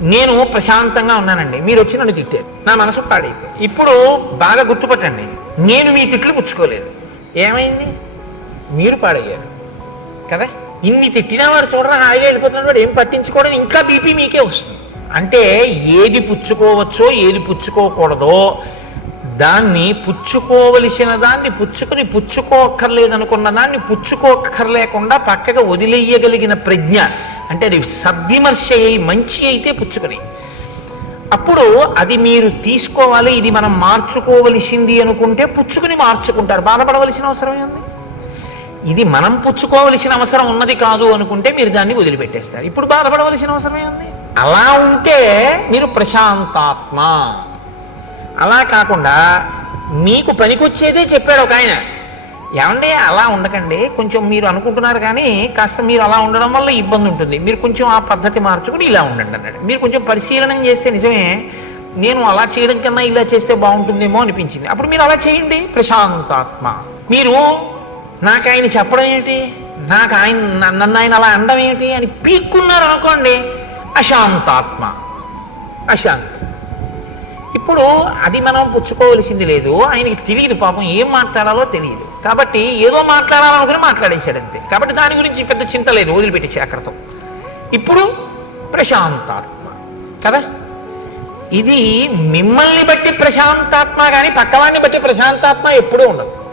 నేను ప్రశాంతంగా ఉన్నానండి. మీరు వచ్చి నన్ను తిట్టారు. నా మనసు పాడైపోయి ఇప్పుడు బాగా గుర్తుపట్టండి. నేను మీ తిట్లు పుచ్చుకోలేదు. ఏమైంది? మీరు పాడయ్యారు. కదా? ఇన్ని తిట్టినా వాడు చూడరా హాయిగా వెళ్ళిపోతున్నాడు వాడు. ఏం పట్టించుకోవడం ఇంకా బీపీ మీకే వస్తుంది. అంటే ఏది పుచ్చుకోవచ్చో ఏది పుచ్చుకోకూడదో దాన్ని పుచ్చుకోవలసిన దాన్ని పుచ్చుకుని పుచ్చుకోక్కర్లేదనుకున్న దాన్ని పుచ్చుకోక్కర్లేకుండా పక్కగా వదిలేయగలిగిన ప్రజ్ఞ అంటే అది సద్విమర్శ అయి మంచి అయితే పుచ్చుకుని. అప్పుడు అది మీరు తీసుకోవాలి ఇది మనం మార్చుకోవలసింది అనుకుంటే పుచ్చుకుని మార్చుకుంటారు. బాధపడవలసిన అవసరం ఉంది ఇది మనం పుచ్చుకోవలసిన అవసరం ఉన్నది కాదు అనుకుంటే మీరు దాన్ని వదిలిపెట్టేస్తారు. ఇప్పుడు బాధపడవలసిన అవసరమే ఉంది అలా ఉంటే మీరు ప్రశాంతాత్మ. అలా కాకుండా మీకు పనికొచ్చేదే చెప్పాడు ఒక ఆయన. ఏమండి అలా ఉండకండి. కొంచెం మీరు అనుకుంటున్నారు కానీ కాస్త మీరు అలా ఉండడం వల్ల ఇబ్బంది ఉంటుంది. మీరు కొంచెం ఆ పద్ధతి మార్చుకుని ఇలా ఉండండి అన్నాడు. మీరు కొంచెం పరిశీలన చేస్తే నిజమే నేను అలా చేయడం కన్నా ఇలా చేస్తే బాగుంటుందేమో అనిపించింది. అప్పుడు మీరు అలా చేయండి. ప్రశాంతాత్మ. మీరు నాకు ఆయన చెప్పడం ఏమిటి? నాకు ఆయన నన్ను ఆయన అలా అనడం ఏమిటి? అని పీక్కున్నారు అనుకోండి అశాంతాత్మ. అశాంతి. ఇప్పుడు అది మనం పుచ్చుకోవలసింది లేదు. ఆయనకి తెలియదు పాపం ఏం మాట్లాడాలో తెలియదు. కాబట్టి ఏదో మాట్లాడాలనుకుని మాట్లాడేశాడు అంతే. కాబట్టి దాని గురించి పెద్ద చింత లేదు వదిలిపెట్టేసి అక్కడతో ఇప్పుడు ప్రశాంతాత్మ. కదా? ఇది మిమ్మల్ని బట్టి ప్రశాంతాత్మ కానీ పక్కవాడిని బట్టి ప్రశాంతాత్మ ఎప్పుడూ ఉండదు.